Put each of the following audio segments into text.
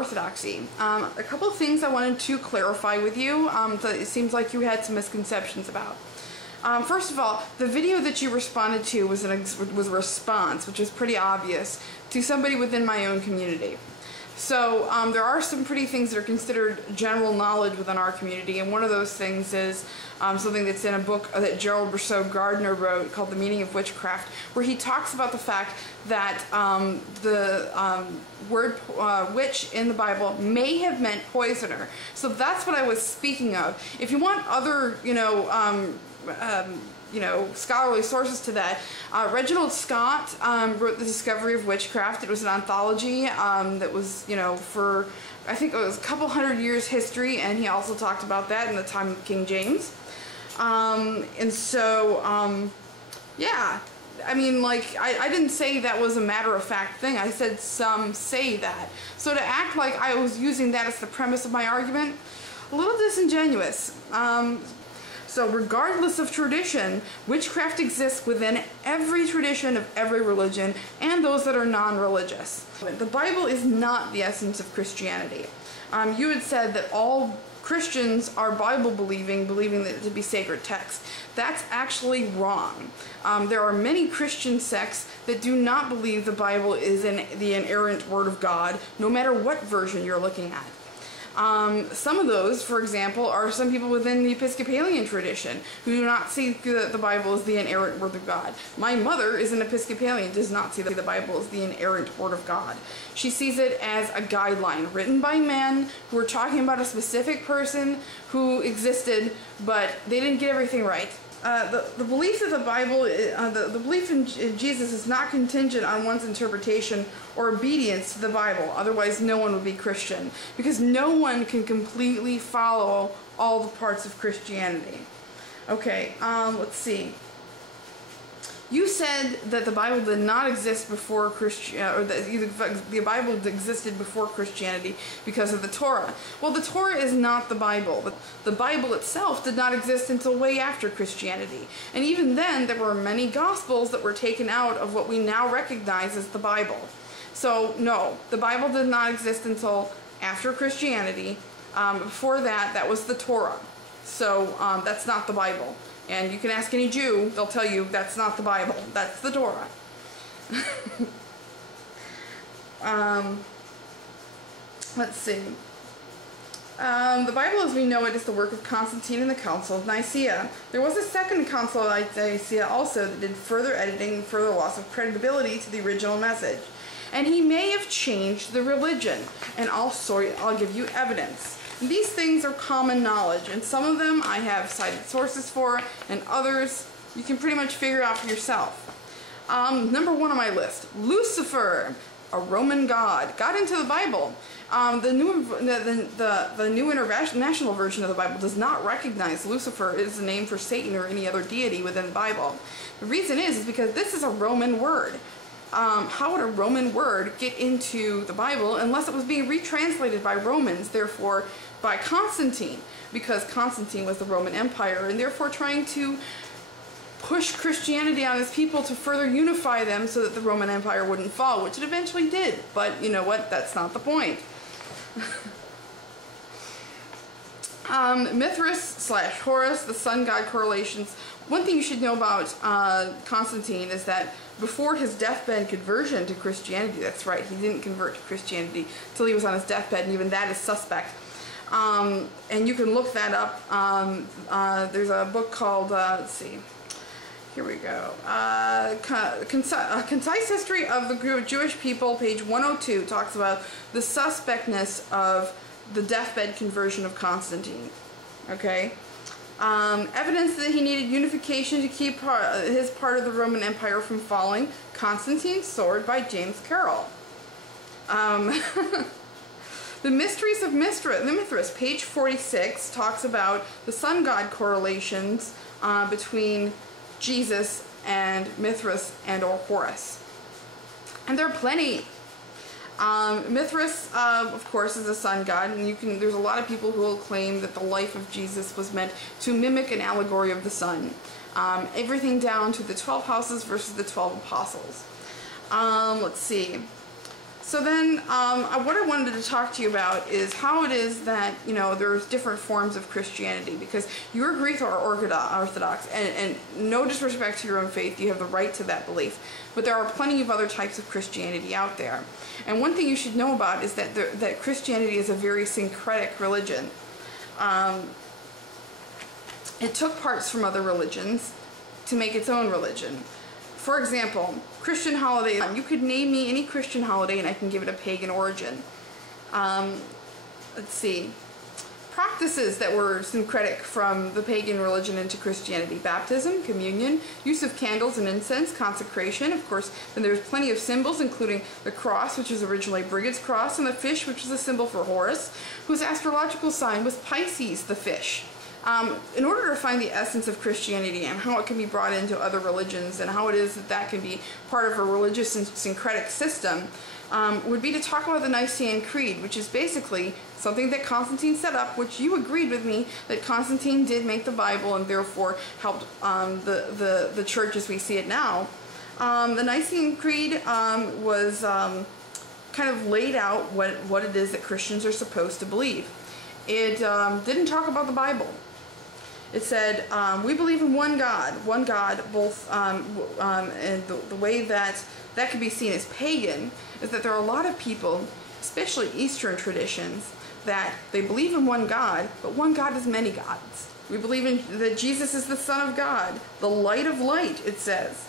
orthodoxy. A couple of things I wanted to clarify with you that it seems like you had some misconceptions about. First of all, the video that you responded to was a response, which is pretty obvious, to somebody within my own community. So there are some pretty things that are considered general knowledge within our community, and one of those things is something that's in a book that Gerald Gardner wrote called The Meaning of Witchcraft, where he talks about the fact that the word witch in the Bible may have meant poisoner. So that's what I was speaking of. If you want other, scholarly sources to that, Reginald Scot wrote The Discoverie of Witchcraft. It was an anthology that was, for, I think it was a couple hundred years history, and he also talked about that in the time of King James. Yeah, I mean, I didn't say that was a matter-of-fact thing. I said some say that. So to act like I was using that as the premise of my argument, a little disingenuous. So regardless of tradition, witchcraft exists within every tradition of every religion, and those that are non-religious. The Bible is not the essence of Christianity. You had said that all Christians are Bible-believing that it to be sacred text. That's actually wrong. There are many Christian sects that do not believe the Bible is the inerrant Word of God, no matter what version you're looking at. Some of those, for example, are some people within the Episcopalian tradition who do not see the Bible as the inerrant Word of God. My mother is an Episcopalian, does not see the Bible as the inerrant Word of God. She sees it as a guideline written by men who are talking about a specific person who existed, but they didn't get everything right. The belief that the Bible, the belief in Jesus is not contingent on one's interpretation or obedience to the Bible. Otherwise, no one would be Christian, because no one can completely follow all the parts of Christianity. Okay, let's see. You said that the Bible did not exist before or that the Bible existed before Christianity because of the Torah. Well, the Torah is not the Bible. The Bible itself did not exist until way after Christianity. And even then, there were many Gospels that were taken out of what we now recognize as the Bible. So, no, the Bible did not exist until after Christianity. Before that, that was the Torah. So, that's not the Bible. And you can ask any Jew, they'll tell you that's not the Bible, that's the Torah. Let's see. The Bible as we know it is the work of Constantine and the Council of Nicaea. There was a second Council of Nicaea also that did further editing and further loss of credibility to the original message. And he may have changed the religion, and I'll give you evidence. These things are common knowledge, and some of them I have cited sources for, and others you can pretty much figure out for yourself. Number one on my list, Lucifer, a Roman god, got into the Bible. The new international version of the Bible does not recognize Lucifer as a name for Satan or any other deity within the Bible. The reason is because this is a Roman word. How would a Roman word get into the Bible unless it was being retranslated by Romans, therefore by Constantine, because Constantine was the Roman Empire and therefore trying to push Christianity on his people to further unify them so that the Roman Empire wouldn't fall, which it eventually did. But you know what? That's not the point. Mithras/Horus, the sun god correlations. One thing you should know about Constantine is that before his deathbed conversion to Christianity, that's right, he didn't convert to Christianity until he was on his deathbed, and even that is suspect. And you can look that up. There's a book called, let's see, here we go, Concise History of the Jewish People, page 102, talks about the suspectness of the deathbed conversion of Constantine. Okay? Evidence that he needed unification to keep his part of the Roman Empire from falling. Constantine's Sword by James Carroll. The Mysteries of Mithras, page 46, talks about the sun god correlations between Jesus and Mithras and or Horus. And there are plenty. Mithras, of course, is a sun god, and there's a lot of people who will claim that the life of Jesus was meant to mimic an allegory of the sun. Everything down to the 12 houses versus the 12 apostles. Let's see. So then, what I wanted to talk to you about is how it is that, you know, there's different forms of Christianity, because your Greek or Orthodox, and no disrespect to your own faith, you have the right to that belief, but there are plenty of other types of Christianity out there. And one thing you should know about is that that Christianity is a very syncretic religion. It took parts from other religions to make its own religion. For example, Christian holiday. You could name me any Christian holiday and I can give it a pagan origin. Let's see. Practices that were syncretic from the pagan religion into Christianity: baptism, communion, use of candles and incense, consecration. Of course, then there's plenty of symbols, including the cross, which is originally Brigid's cross, and the fish, which is a symbol for Horus, whose astrological sign was Pisces, the fish. In order to find the essence of Christianity and how it can be brought into other religions and how it is that that can be part of a religious and syncretic system, would be to talk about the Nicene Creed, which is basically something that Constantine set up, which you agreed with me that Constantine did make the Bible and therefore helped the church as we see it now. The Nicene Creed was kind of laid out what it is that Christians are supposed to believe. It didn't talk about the Bible. It said, we believe in one God, both, and the way that can be seen as pagan is that there are a lot of people, especially Eastern traditions, that they believe in one God, but one God is many gods. We believe that Jesus is the Son of God, the light of light, it says.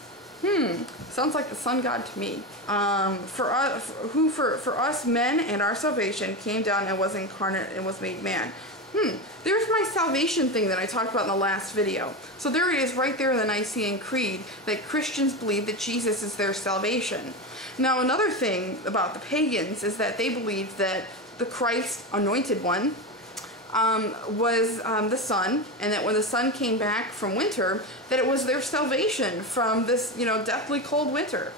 Sounds like the sun god to me. For us men and our salvation came down and was incarnate and was made man. There's my salvation thing that I talked about in the last video. So there it is right there in the Nicene Creed, that Christians believe that Jesus is their salvation. Now another thing about the pagans is that they believed that the Christ anointed one was the sun, and that when the sun came back from winter, that it was their salvation from this, you know, deathly cold winter.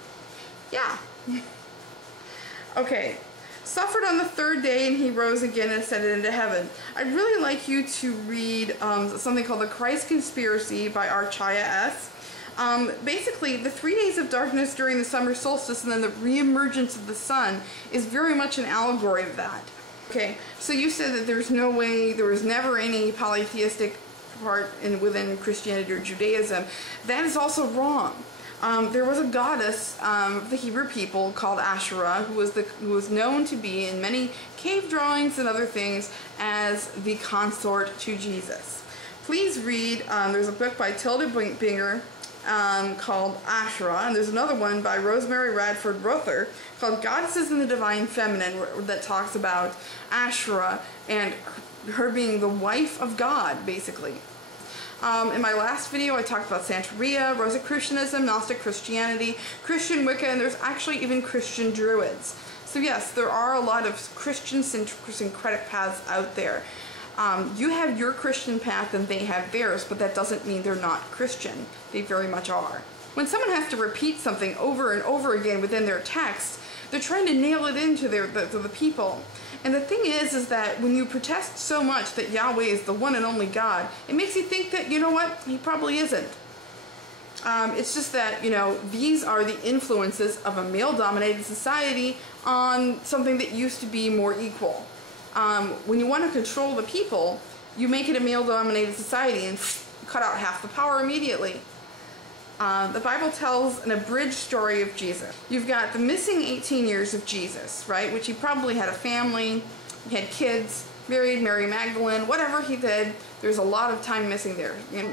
Yeah. Okay. Suffered on the third day, and he rose again and ascended into heaven. I'd really like you to read something called The Christ Conspiracy by Archia S. Basically, the 3 days of darkness during the summer solstice and then the reemergence of the sun is very much an allegory of that. Okay, so you said that there's no way, there was never any polytheistic part within Christianity or Judaism. That is also wrong. There was a goddess of the Hebrew people called Asherah, who was known to be in many cave drawings and other things as the consort to Jesus. Please read, there's a book by Tilda Binger called Asherah, and there's another one by Rosemary Radford Ruther called Goddesses in the Divine Feminine, that talks about Asherah and her being the wife of God, basically. In my last video, I talked about Santeria, Rosicrucianism, Gnostic Christianity, Christian Wicca, and there's actually even Christian Druids. So yes, there are a lot of Christian syncretic paths out there. You have your Christian path and they have theirs, but that doesn't mean they're not Christian. They very much are. When someone has to repeat something over and over again within their text, they're trying to nail it into the people. And the thing is that when you protest so much that Yahweh is the one and only God, it makes you think that, you know what, he probably isn't. It's just that, you know, these are the influences of a male-dominated society on something that used to be more equal. When you want to control the people, you make it a male-dominated society and cut out half the power immediately. The Bible tells an abridged story of Jesus. You've got the missing 18 years of Jesus, right? Which he probably had a family, he had kids, married Mary Magdalene, whatever he did, there's a lot of time missing there. You know?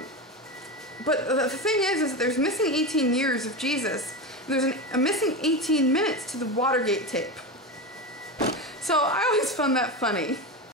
But the thing is that there's missing 18 years of Jesus. There's a missing 18 minutes to the Watergate tape. So I always found that funny.